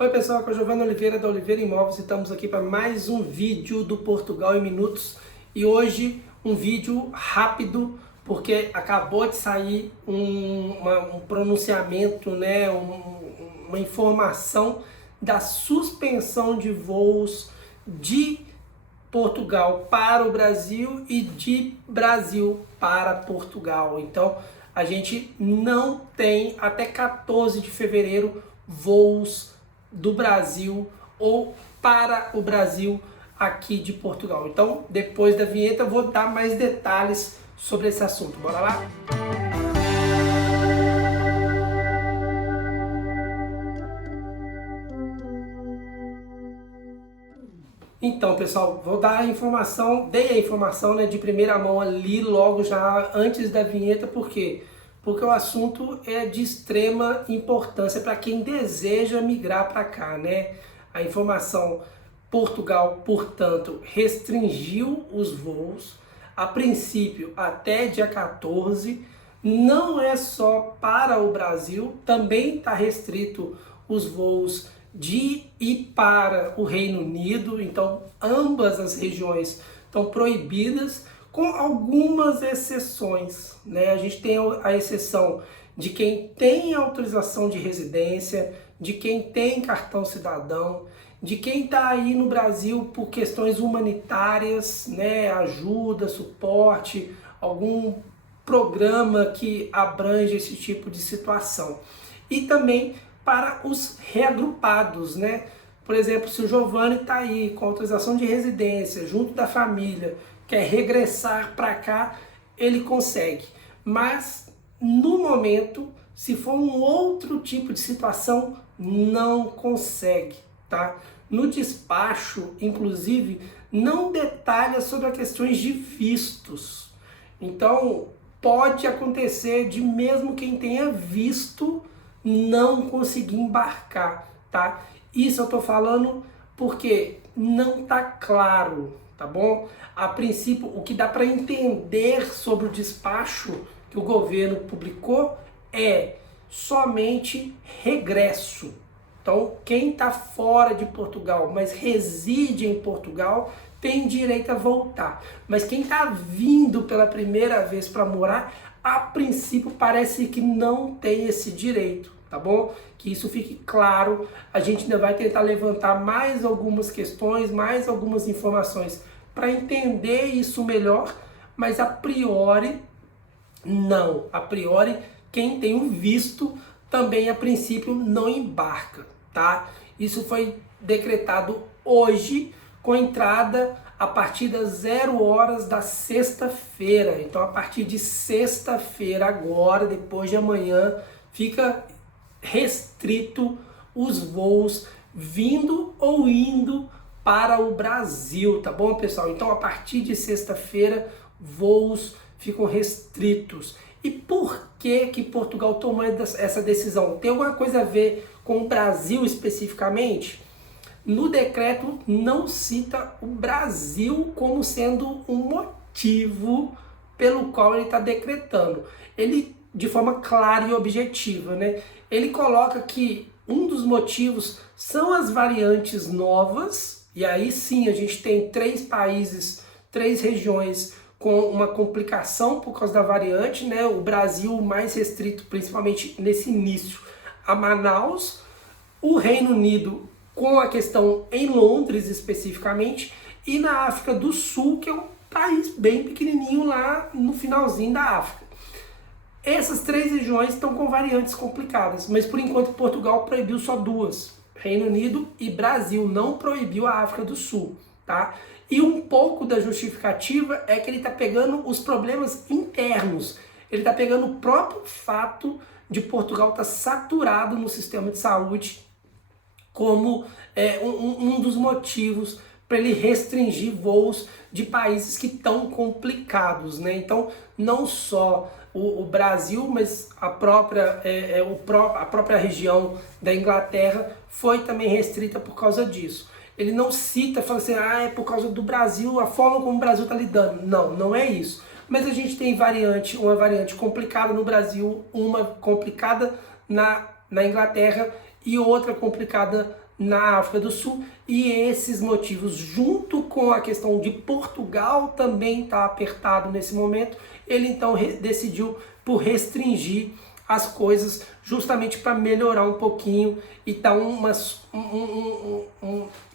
Oi pessoal, aqui é o Giovanni Oliveira da Oliveira Imóveis e estamos aqui para mais um vídeo do Portugal em Minutos. E hoje um vídeo rápido, porque acabou de sair um pronunciamento, né, uma informação da suspensão de voos de Portugal para o Brasil e de Brasil para Portugal. Então a gente não tem até 14 de fevereiro voos do Brasil ou para o Brasil aqui de Portugal. Então, depois da vinheta, eu vou dar mais detalhes sobre esse assunto. Bora lá? Então, pessoal, vou dar a informação, dei a informação, né, de primeira mão ali, logo já antes da vinheta, por quê? Porque o assunto é de extrema importância para quem deseja migrar para cá, né? A informação, Portugal, portanto, restringiu os voos, a princípio até dia 14, não é só para o Brasil, também está restrito os voos de e para o Reino Unido, então ambas as regiões estão proibidas, com algumas exceções, né? A gente tem a exceção de quem tem autorização de residência, de quem tem cartão cidadão, de quem está aí no Brasil por questões humanitárias, né? Ajuda, suporte, algum programa que abrange esse tipo de situação. E também para os reagrupados, né? Por exemplo, se o Giovanni está aí com autorização de residência, junto da família, quer regressar para cá, ele consegue. Mas, no momento, se for um outro tipo de situação, não consegue, tá? No despacho, inclusive, não detalha sobre as questões de vistos. Então, pode acontecer de mesmo quem tenha visto não conseguir embarcar, tá? Isso eu tô falando porque não tá claro, tá bom? A princípio, o que dá para entender sobre o despacho que o governo publicou é somente regresso. Então, quem está fora de Portugal, mas reside em Portugal, tem direito a voltar. Mas quem está vindo pela primeira vez para morar, a princípio parece que não tem esse direito, tá bom? Que isso fique claro. A gente ainda vai tentar levantar mais algumas questões, mais algumas informações para entender isso melhor, mas a priori não. A priori, quem tem um visto também a princípio não embarca, tá? Isso foi decretado hoje com entrada a partir das 0 horas da sexta-feira. Então, a partir de sexta-feira, agora, depois de amanhã, fica restrito os voos vindo ou indo para o Brasil, tá bom, pessoal? Então, a partir de sexta-feira, voos ficam restritos. E por que Portugal tomou essa decisão? Tem alguma coisa a ver com o Brasil especificamente? No decreto não cita o Brasil como sendo um motivo pelo qual ele está decretando. Ele, de forma clara e objetiva, né? Ele coloca que um dos motivos são as variantes novas, e aí sim a gente tem 3 países, 3 regiões com uma complicação por causa da variante, né? O Brasil mais restrito, principalmente nesse início, a Manaus, o Reino Unido com a questão em Londres especificamente, e na África do Sul, que é um país bem pequenininho lá no finalzinho da África. Essas 3 regiões estão com variantes complicadas, mas por enquanto Portugal proibiu só 2, Reino Unido e Brasil, não proibiu a África do Sul, tá? E um pouco da justificativa é que ele está pegando os problemas internos, ele está pegando o próprio fato de Portugal estar saturado no sistema de saúde como um dos motivos para ele restringir voos de países que estão complicados, né? Então, não só o Brasil, mas a própria região da Inglaterra foi também restrita por causa disso. Ele não cita, fala assim, é por causa do Brasil, a forma como o Brasil está lidando. Não, não é isso. Mas a gente tem uma variante complicada no Brasil, uma complicada na Inglaterra e outra complicada na África do Sul, e esses motivos, junto com a questão de Portugal também está apertado nesse momento, ele então decidiu por restringir as coisas justamente para melhorar um pouquinho e dar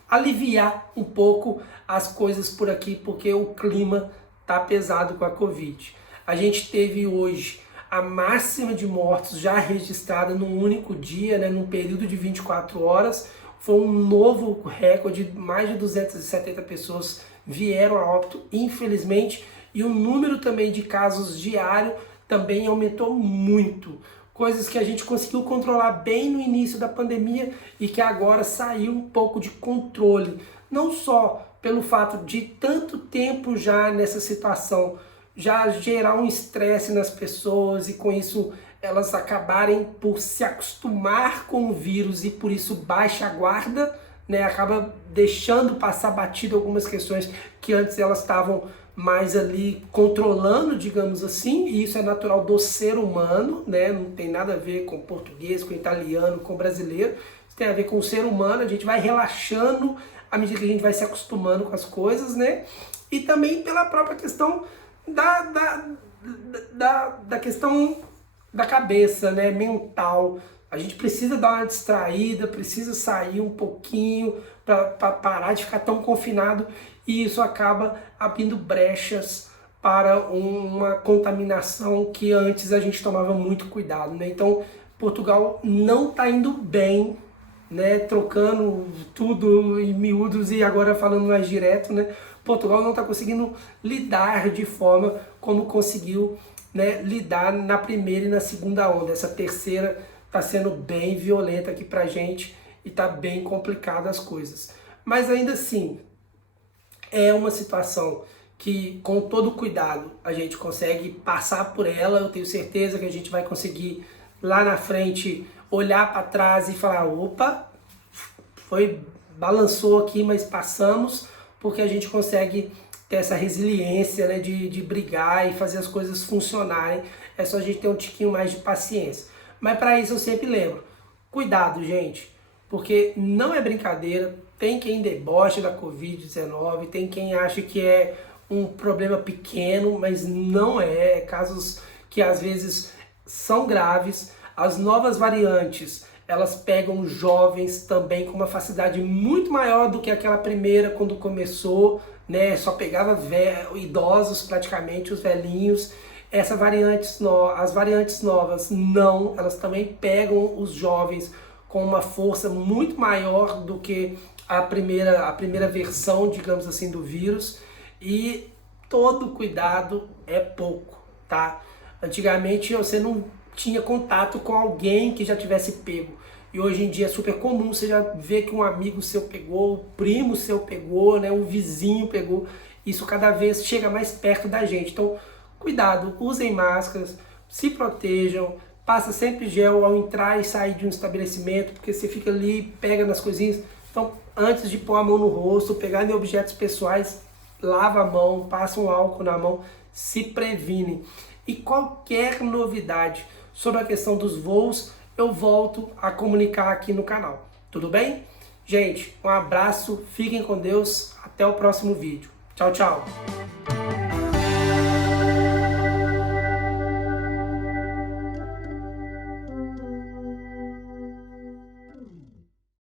aliviar um pouco as coisas por aqui, porque o clima tá pesado com a Covid. A gente teve hoje a máxima de mortos já registrada num único dia, né, num período de 24 horas. Foi um novo recorde, mais de 270 pessoas vieram a óbito, infelizmente, e o número também de casos diário também aumentou muito. Coisas que a gente conseguiu controlar bem no início da pandemia e que agora saiu um pouco de controle. Não só pelo fato de tanto tempo já nessa situação, já gerar um estresse nas pessoas e com isso elas acabarem por se acostumar com o vírus e por isso baixa a guarda, né? Acaba deixando passar batido algumas questões que antes elas estavam mais ali controlando, digamos assim, e isso é natural do ser humano, né? Não tem nada a ver com português, com italiano, com brasileiro, isso tem a ver com o ser humano, a gente vai relaxando à medida que a gente vai se acostumando com as coisas, né? E também pela própria questão da questão da cabeça, né? Mental. A gente precisa dar uma distraída, precisa sair um pouquinho para parar de ficar tão confinado, e isso acaba abrindo brechas para uma contaminação que antes a gente tomava muito cuidado, né? Então, Portugal não está indo bem, né? Trocando tudo em miúdos e agora falando mais direto, né? Portugal não está conseguindo lidar de forma como conseguiu, né, lidar na primeira e na segunda onda. Essa terceira está sendo bem violenta aqui pra gente e está bem complicada as coisas. Mas ainda assim, é uma situação que com todo cuidado a gente consegue passar por ela. Eu tenho certeza que a gente vai conseguir lá na frente olhar para trás e falar, opa, balançou aqui, mas passamos, porque a gente consegue ter essa resiliência, né, de brigar e fazer as coisas funcionarem. É só a gente ter um tiquinho mais de paciência. Mas para isso eu sempre lembro, cuidado, gente, porque não é brincadeira. Tem quem deboche da Covid-19, tem quem acha que é um problema pequeno, mas não é. Casos que às vezes são graves. As novas variantes, elas pegam jovens também com uma facilidade muito maior do que aquela primeira quando começou, né? Só pegava idosos praticamente, os velhinhos. As variantes novas não, elas também pegam os jovens com uma força muito maior do que a primeira versão, digamos assim, do vírus, e todo cuidado é pouco, tá? Antigamente você não tinha contato com alguém que já tivesse pego, e hoje em dia é super comum você já ver que um amigo seu pegou, o primo seu pegou, né, um vizinho pegou. Isso cada vez chega mais perto da gente. Então, cuidado, usem máscaras, se protejam, passa sempre gel ao entrar e sair de um estabelecimento, porque você fica ali, pega nas coisinhas. Então, antes de pôr a mão no rosto, pegar em objetos pessoais, lava a mão, passa um álcool na mão, se previnem. E qualquer novidade sobre a questão dos voos, eu volto a comunicar aqui no canal. Tudo bem? Gente, um abraço, fiquem com Deus, até o próximo vídeo. Tchau, tchau!